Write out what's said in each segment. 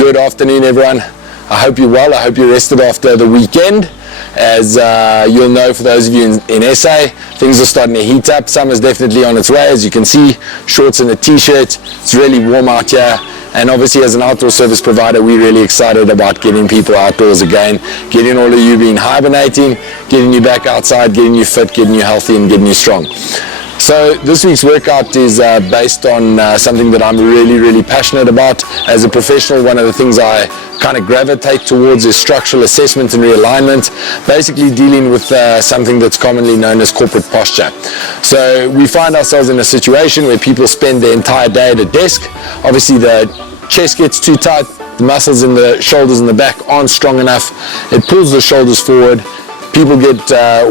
Good afternoon, everyone. I hope you're well. I hope you rested after the weekend. As you'll know, for those of you in SA, things are starting to heat up. Summer's definitely on its way. As you can see, shorts and a t-shirt. It's really warm out here. And obviously, as an outdoor service provider, we're really excited about getting people outdoors again, getting all of you being hibernating, getting you back outside, getting you fit, getting you healthy, and getting you strong. So this week's workout is based on something that I'm really passionate about. As a professional, one of the things I kind of gravitate towards is structural assessment and realignment, basically dealing with something that's commonly known as corporate posture. So we find ourselves in a situation where people spend their entire day at a desk. Obviously the chest gets too tight, the muscles in the shoulders and the back aren't strong enough, it pulls the shoulders forward. People get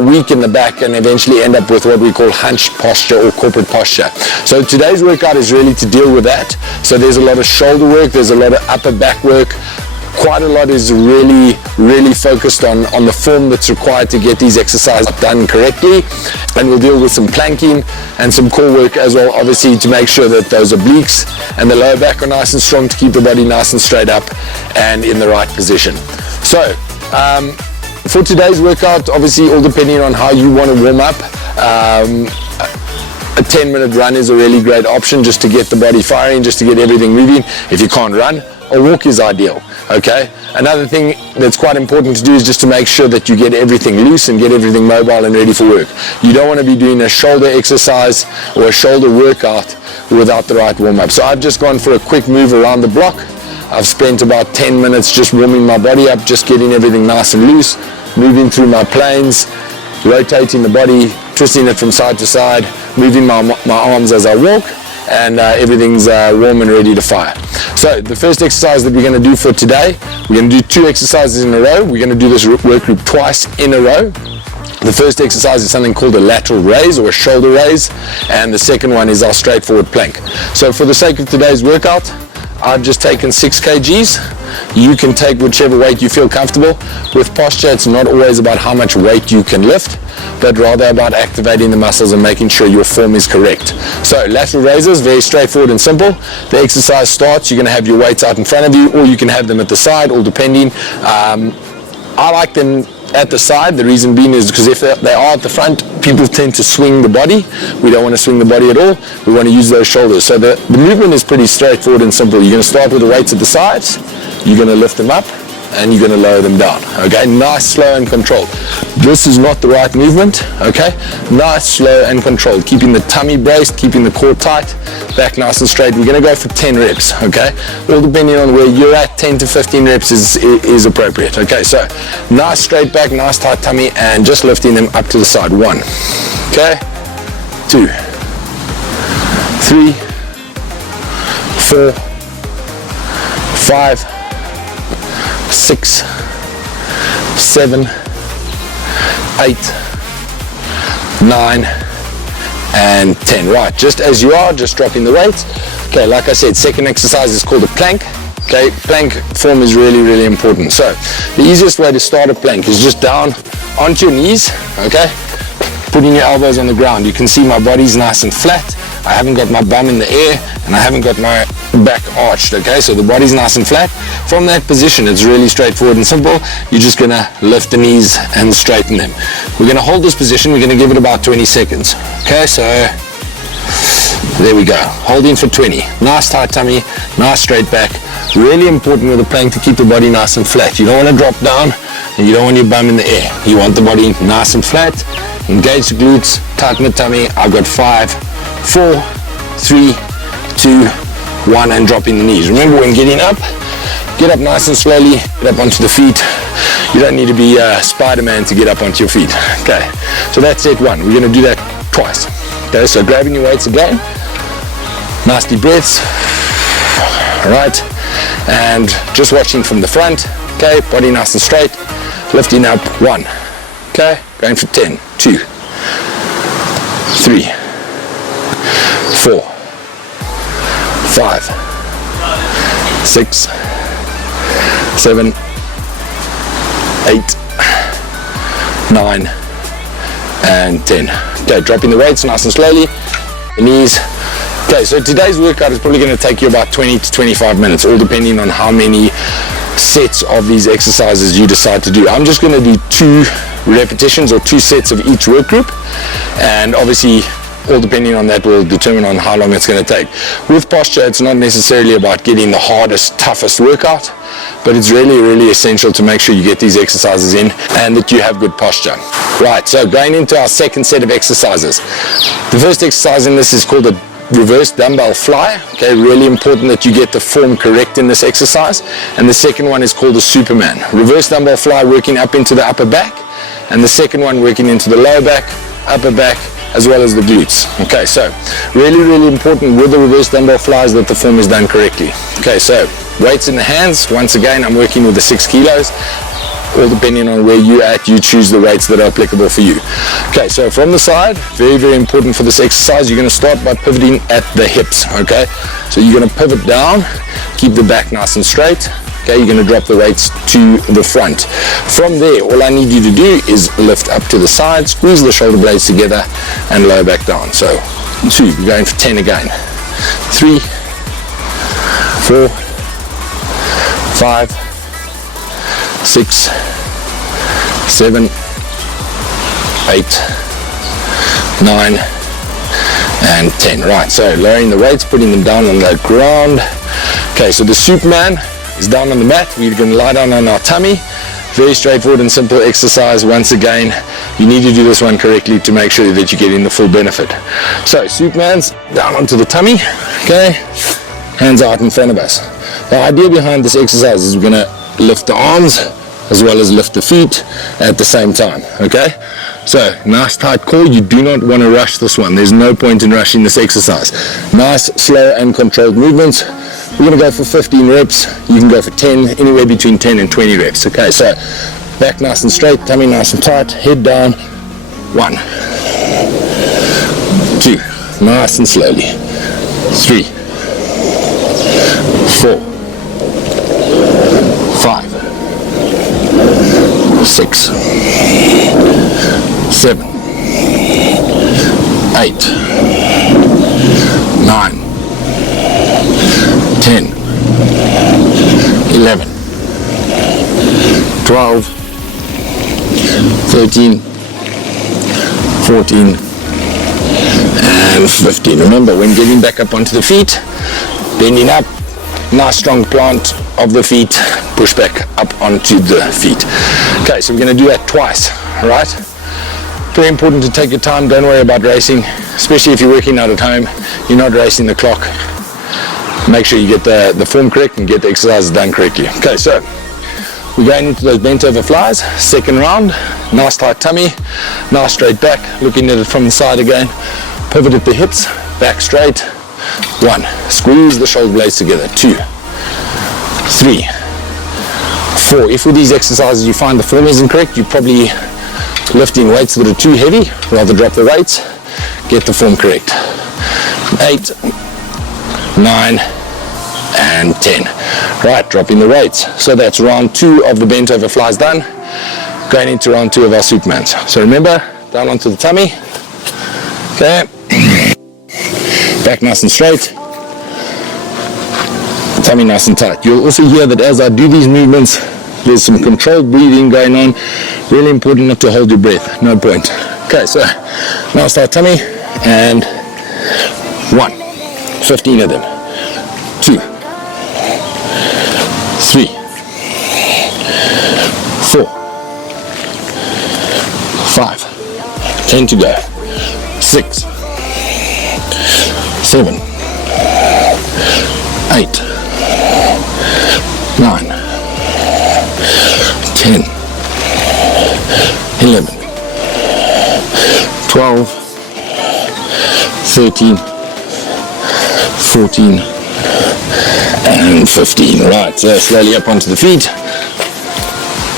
weak in the back and eventually end up with what we call hunched posture or corporate posture. So today's workout is really to deal with that. So there's a lot of shoulder work, there's a lot of upper back work. Quite a lot is really focused on the form that's required to get these exercises done correctly. And we'll deal with some planking and some core work as well, obviously, to make sure that those obliques and the lower back are nice and strong, to keep the body nice and straight up and in the right position. So, for today's workout, obviously all depending on how you want to warm up, a 10-minute run is a really great option just to get the body firing, just to get everything moving. If you can't run, a walk is ideal, okay? Another thing that's quite important to do is just to make sure that you get everything loose and get everything mobile and ready for work. You don't want to be doing a shoulder exercise or a shoulder workout without the right warm-up. So I've just gone for a quick move around the block. I've spent about 10 minutes just warming my body up, just getting everything nice and loose, moving through my planes, rotating the body, twisting it from side to side, moving my arms as I walk, and everything's warm and ready to fire. So the first exercise that we're going to do for today, we're going to do 2 exercises in a row. We're going to do this work group twice in a row. The first exercise is something called a lateral raise or a shoulder raise, and the second one is our straightforward plank. So for the sake of today's workout, I've just taken 6 kgs. You can take whichever weight you feel comfortable. With posture, it's not always about how much weight you can lift, but rather about activating the muscles and making sure your form is correct. So lateral raises, very straightforward and simple. The exercise starts, you're going to have your weights out in front of you, or you can have them at the side, all depending. I like them at the side. The reason being is because if they are at the front, people tend to swing the body. We don't want to swing the body at all. We want to use those shoulders. So the movement is pretty straightforward and simple. You're going to start with the weights at the sides, you're going to lift them up, and you're going to lower them down. Okay, nice, slow and controlled. This is not the right movement. Okay, nice, slow and controlled, keeping the tummy braced, keeping the core tight, back nice and straight. We're going to go for 10 reps. Okay, all depending on where you're at, 10 to 15 reps is appropriate. Okay, so nice straight back, nice tight tummy, and just lifting them up to the side. 1, okay, 2, 3, 4, 5, 6, 7, 8, 9, and 10. Right, just as you are, just dropping the weights. Okay, like I said, second exercise is called a plank. Okay, plank form is really important. So the easiest way to start a plank is just down onto your knees, okay, putting your elbows on the ground. You can see my body's nice and flat. I haven't got my bum in the air, and I haven't got my back arched, okay? So the body's nice and flat. From that position, it's really straightforward and simple. You're just gonna lift the knees and straighten them. We're gonna hold this position. We're gonna give it about 20 seconds. Okay, so there we go. Holding for 20. Nice tight tummy, nice straight back. Really important with the plank to keep the body nice and flat. You don't wanna drop down, and you don't want your bum in the air. You want the body nice and flat. Engage the glutes, tighten the tummy. I've got 5, 4, 3, 2, 1, and dropping the knees. Remember, when getting up, get up nice and slowly, get up onto the feet. You don't need to be Spider-Man to get up onto your feet. Okay, so that's set 1. We're going to do that twice. Okay, so grabbing your weights again, nice deep breaths. All right, and just watching from the front. Okay, body nice and straight, lifting up. 1. Okay, going for 10, 2, 3, 4, 5, 6, 7, 8, 9, and 10. Okay, dropping the weights nice and slowly. The knees Okay, so today's workout is probably going to take you about 20 to 25 minutes, all depending on how many sets of these exercises you decide to do. I'm just going to do 2 repetitions or 2 sets of each work group, and obviously all depending on that will determine on how long it's going to take. With posture, it's not necessarily about getting the hardest, toughest workout, but it's really essential to make sure you get these exercises in and that you have good posture. Right, so going into our second set of exercises. The first exercise in this is called a reverse dumbbell fly. Okay, really important that you get the form correct in this exercise. And the second one is called a Superman. Reverse dumbbell fly working up into the upper back, and the second one working into the lower back, upper back, as well as the glutes. Okay, so really important with the reverse dumbbell flies that the form is done correctly. Okay, so weights in the hands. Once again, I'm working with the 6 kilos. All depending on where you're at, you choose the weights that are applicable for you. Okay, so from the side, very important for this exercise, you're going to start by pivoting at the hips. Okay, so you're going to pivot down, keep the back nice and straight. Okay, you're going to drop the weights to the front. From there, all I need you to do is lift up to the side, squeeze the shoulder blades together, and lower back down. So 2, you're going for 10 again. 3, 4, 5, 6, 7, 8, 9, and 10. Right, so lowering the weights, putting them down on the ground. Okay, so the Superman is down on the mat. We're going to lie down on our tummy. Very straightforward and simple exercise. Once again, you need to do this one correctly to make sure that you're getting the full benefit. So Superman's down onto the tummy. Okay, hands out in front of us. The idea behind this exercise is we're going to lift the arms as well as lift the feet at the same time. Okay, so nice tight core. You do not want to rush this one. There's no point in rushing this exercise. Nice, slow and controlled movements. We're going to go for 15 reps. You can go for 10, anywhere between 10 and 20 reps. Okay, so back nice and straight, tummy nice and tight, head down. 1, 2, nice and slowly. 3, 4, 5, 6, 7, 8, 9, 10, 11, 12, 13, 14, and 15. Remember, when getting back up onto the feet, bending up, nice strong plant of the feet, push back up onto the feet. Okay, so we're going to do that twice, right? Very important to take your time. Don't worry about racing, especially if you're working out at home. You're not racing the clock. Make sure you get the form correct and get the exercises done correctly. Okay, so we're going into those bent over flies. Second round, nice tight tummy, nice straight back, looking at it from the side again. Pivot at the hips, back straight. 1, squeeze the shoulder blades together. 2, 3, 4. If with these exercises you find the form isn't correct, you're probably lifting weights that are too heavy. Rather drop the weights, get the form correct. 8, 9, and 10. Right, dropping the weights. So that's round 2 of the bent over flies done. Going into round 2 of our Supermans. So remember, down onto the tummy. Okay. Back nice and straight. Tummy nice and tight. You'll also hear that as I do these movements, there's some controlled breathing going on. Really important not to hold your breath. No point. Okay, so now start tummy and 1, 15 of them. 2, 3, 4, 5, 10 to go. 6, 7, 8, 9, 10, 11, 12, 13, 14, and 15. Right, so slowly up onto the feet,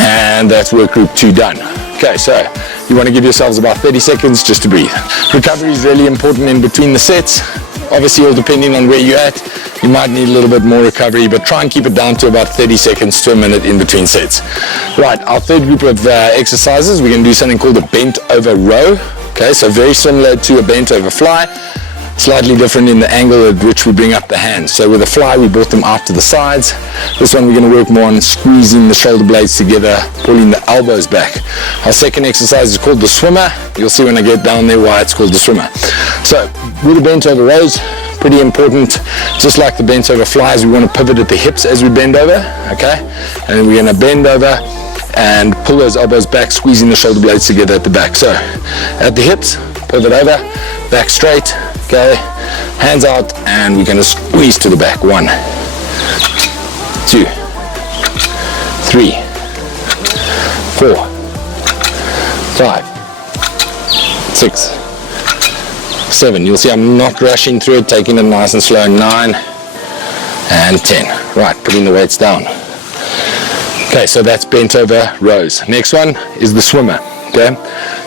and that's work group 2 done. Okay, so you want to give yourselves about 30 seconds just to breathe. Recovery is really important in between the sets. Obviously, all depending on where you're at, you might need a little bit more recovery, but try and keep it down to about 30 seconds to a minute in between sets. Right, our third group of exercises, we're going to do something called a bent over row. Okay, so very similar to a bent over fly. slightly different in the angle at which we bring up the hands. So with the fly, we brought them out to the sides. This one, we're going to work more on squeezing the shoulder blades together, pulling the elbows back. Our second exercise is called the swimmer. You'll see when I get down there why it's called the swimmer. So with the bent over rows, pretty important. Just like the bent over flies, we want to pivot at the hips as we bend over, okay? And then we're going to bend over and pull those elbows back, squeezing the shoulder blades together at the back. So at the hips, pivot over, back straight, okay? Hands out, and we're going to squeeze to the back. 1, 2, 3, 4, 5, 6, 7. You'll see I'm not rushing through it, taking it nice and slow. 9 and 10. Right, putting the weights down. Okay, so that's bent over rows. Next one is the swimmer. Okay,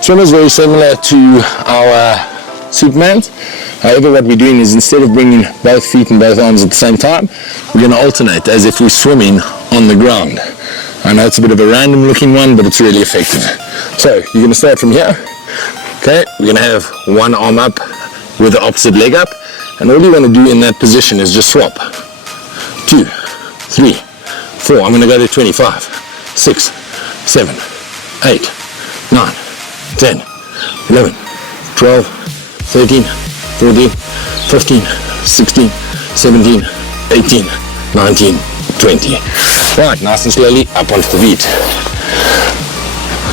swimmer is very similar to our Supermans. However, what we're doing is, instead of bringing both feet and both arms at the same time, we're going to alternate as if we're swimming on the ground. I know it's a bit of a random looking one, but it's really effective. So you're going to start from here. Okay, we're going to have one arm up with the opposite leg up, and all you want to do in that position is just swap. 2, 3, 4. I'm going to go to 25, 6, 7, 8, 9, 10, 11, 12, 13, 14, 15, 16, 17, 18, 19, 20. Right, nice and slowly up onto the feet.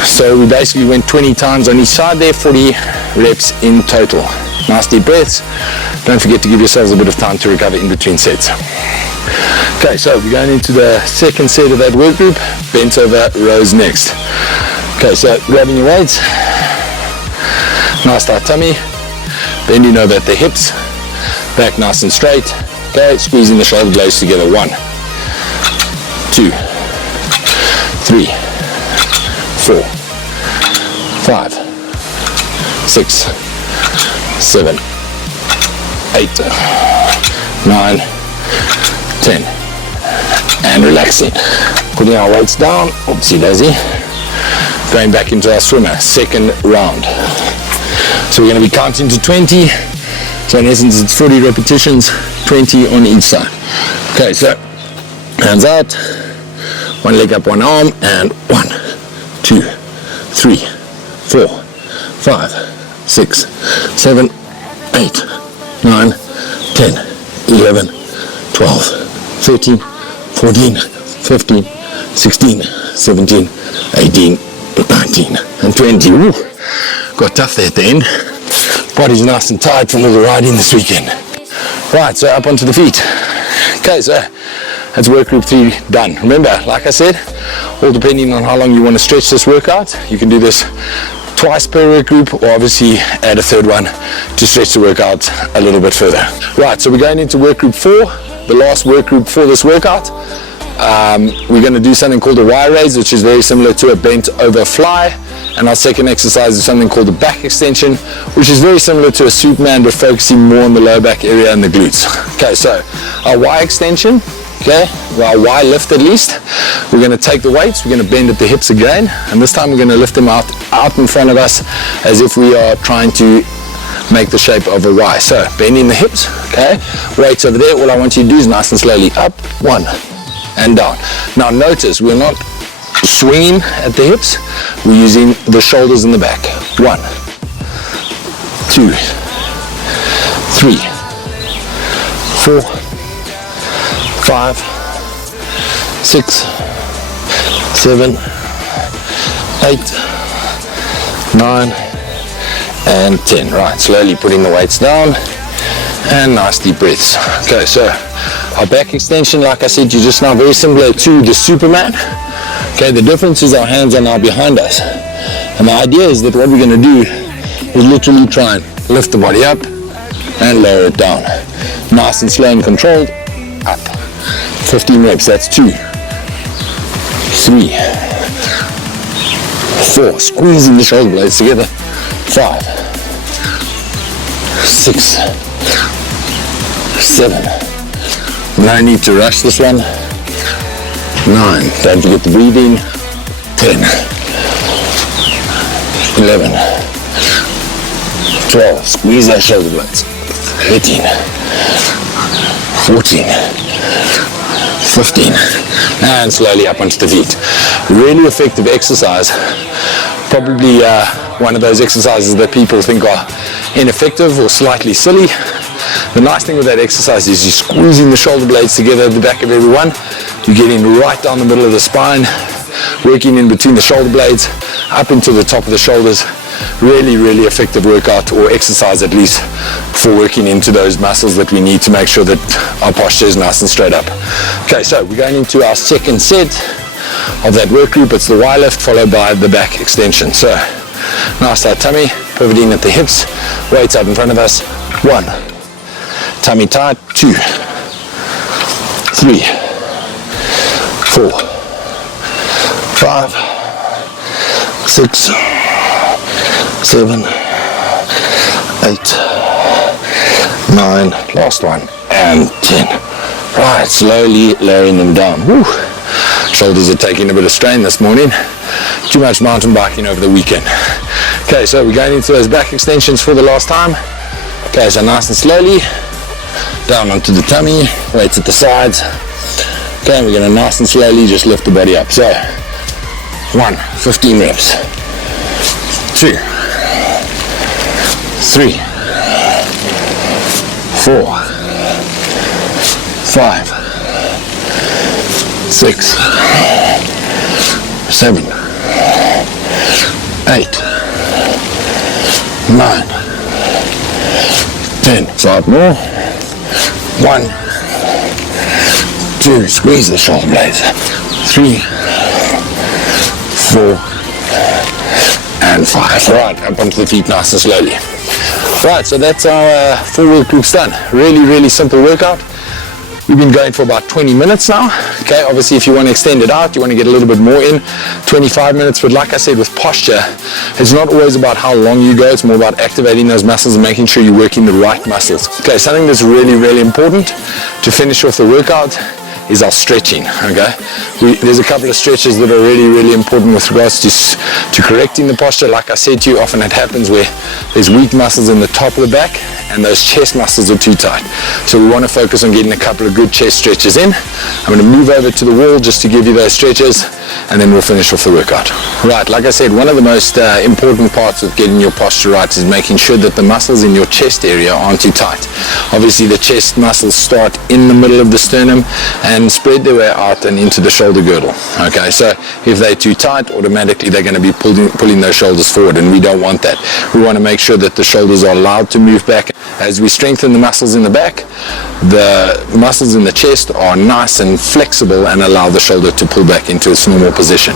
So we basically went 20 times on each side there, 40 reps in total. Nice deep breaths. Don't forget to give yourselves a bit of time to recover in between sets. Okay, so we're going into the second set of that work group, bent over rows next. Okay, so grabbing your weights, nice tight tummy, bending over at the hips, back nice and straight. Okay, squeezing the shoulder blades together. 1, 2, 3, 4, 5, 6, 7, 8, 9, 10, and relaxing. Putting our weights down, oopsie daisy. Going back into our swimmer, second round. So we're going to be counting to 20. So in essence, it's 40 repetitions, 20 on each side. Okay, so hands out, one leg up, one arm, and 1, 2, 3, 4, 5, 6, 7, 8, 9, 10, 11, 12, 13, 14, 15, 16, 17, 18, 19, and 20. Woo. Got tough there at the end. Body's nice and tired from all the riding this weekend. Right, so up onto the feet. Okay, so that's work group 3 done. Remember, like I said, all depending on how long you want to stretch this workout, you can do this twice per work group, or obviously add a third one to stretch the workout a little bit further. Right, so we're going into work group 4, the last work group for this workout. We're going to do something called a Y raise, which is very similar to a bent over fly. And our second exercise is something called the back extension, which is very similar to a Superman, but focusing more on the lower back area and the glutes. Okay, so our Y extension, okay, our Y lift at least, we're going to take the weights, we're going to bend at the hips again, and this time we're going to lift them out in front of us as if we are trying to make the shape of a Y. So bending the hips, okay, weights over there. All I want you to do is nice and slowly up, 1 and down. Now notice we're not swinging at the hips, we're using the shoulders in the back. 1, 2, 3, 4, 5, 6, 7, 8, 9, and 10. Right, slowly putting the weights down and nice deep breaths. Okay, so our back extension, like I said, you're just now very similar to the Superman. Okay, the difference is our hands are now behind us. And the idea is that what we're going to do is literally try and lift the body up and lower it down. Nice and slow and controlled. Up. 15 reps, that's 2, 3, 4, squeezing the shoulder blades together. 5, 6, 7. No need to rush this one. 9, don't forget the breathing. 10, 11, 12, squeeze those shoulder blades. 13, 14, 15, and slowly up onto the feet. Really effective exercise. Probably one of those exercises that people think are ineffective or slightly silly. The nice thing with that exercise is you're squeezing the shoulder blades together at the back of everyone. You're getting right down the middle of the spine, working in between the shoulder blades, up into the top of the shoulders. Really, really effective workout, or exercise at least, for working into those muscles that we need to make sure that our posture is nice and straight up. Okay, so we're going into our second set of that work group. It's the Y lift followed by the back extension. So nice tight tummy, pivoting at the hips, weights out in front of us. 1, tummy tight. 2, 3, 4, 5, 6, 7, 8, 9, last one, and 10. Right, slowly lowering them down. Woo. Shoulders are taking a bit of strain this morning. Too much mountain biking over the weekend. Okay, so we're going into those back extensions for the last time. Okay, so nice and slowly, down onto the tummy, weights at the sides. Okay, we're going to nice and slowly just lift the body up. So, 1, 15 reps. 2, 3, 4, 5, 6, 7, 8, 9, 10. 5 more. 1, 2, squeeze the shoulder blades. 3, 4, and 5. Right, up onto the feet nice and slowly. Right, so that's our 4 work groups done. Really, really simple workout. We've been going for about 20 minutes now. Okay, obviously if you want to extend it out, you want to get a little bit more in, 25 minutes. But like I said, with posture, it's not always about how long you go. It's more about activating those muscles and making sure you're working the right muscles. Okay, something that's really, really important to finish off the workout is our stretching. Okay, there's a couple of stretches that are really, really important with regards to correcting the posture. Like I said to you, often it happens where there's weak muscles in the top of the back and those chest muscles are too tight. So we want to focus on getting a couple of good chest stretches in. I'm going to move over to the wall just to give you those stretches, and then we'll finish off the workout. Right, like I said, one of the most important parts of getting your posture right is making sure that the muscles in your chest area aren't too tight. Obviously the chest muscles start in the middle of the sternum and spread their way out and into the shoulder girdle. Okay, so if they're too tight, automatically they're going to be pulling those shoulders forward, and we don't want that. We want to make sure that the shoulders are allowed to move back. As we strengthen the muscles in the back, the muscles in the chest are nice and flexible and allow the shoulder to pull back into its normal position.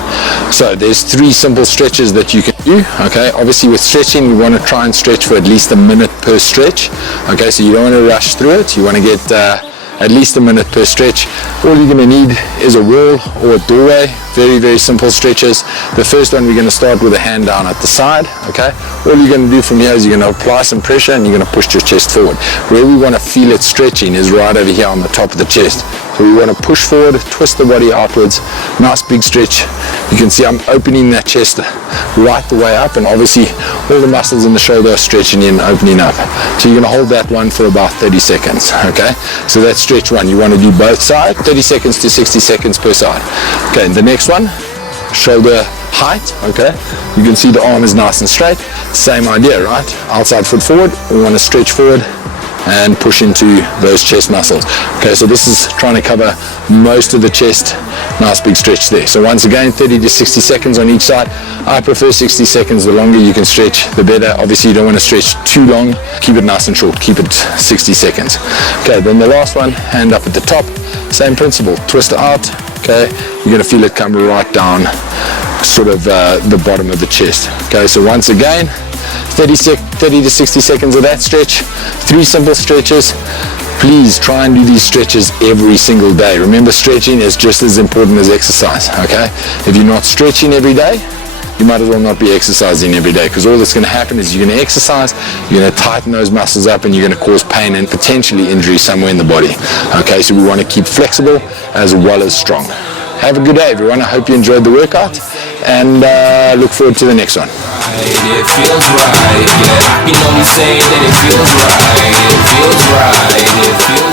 So there's 3 simple stretches that you can do. Okay, obviously with stretching, we want to try and stretch for at least a minute per stretch. Okay, so you don't want to rush through it. You want to get at least a minute per stretch. All you're going to need is a wall or a doorway. Very, very simple stretches. The first one, we're going to start with a hand down at the side. Okay, all you're going to do from here is you're going to apply some pressure and you're going to push your chest forward. Where we want to feel it stretching is right over here on the top of the chest. So we want to push forward, twist the body outwards, nice big stretch. You can see I'm opening that chest right the way up, and obviously all the muscles in the shoulder are stretching in, opening up. So you're going to hold that one for about 30 seconds. Okay, so that's stretch 1. You want to do both sides, 30 seconds to 60 seconds per side. Okay, and the next one, shoulder height. Okay, you can see the arm is nice and straight. Same idea, right? Outside foot forward, we want to stretch forward and push into those chest muscles. Okay, so this is trying to cover most of the chest. Nice big stretch there. So once again, 30 to 60 seconds on each side. I prefer 60 seconds. The longer you can stretch, the better. Obviously you don't want to stretch too long. Keep it nice and short. Keep it 60 seconds. Okay, then the last one, hand up at the top. Same principle, twist it out. Okay, you're going to feel it come right down sort of the bottom of the chest. Okay, so once again, 30 to 60 seconds of that stretch. 3 simple stretches. Please try and do these stretches every single day. Remember, stretching is just as important as exercise. Okay, if you're not stretching every day, you might as well not be exercising every day, because all that's going to happen is you're going to exercise, you're going to tighten those muscles up, and you're going to cause pain and potentially injury somewhere in the body. Okay, so we want to keep flexible as well as strong. Have a good day, everyone. I hope you enjoyed the workout, and look forward to the next one. It feels right, yeah. I can only say that it feels right. It feels right, it feels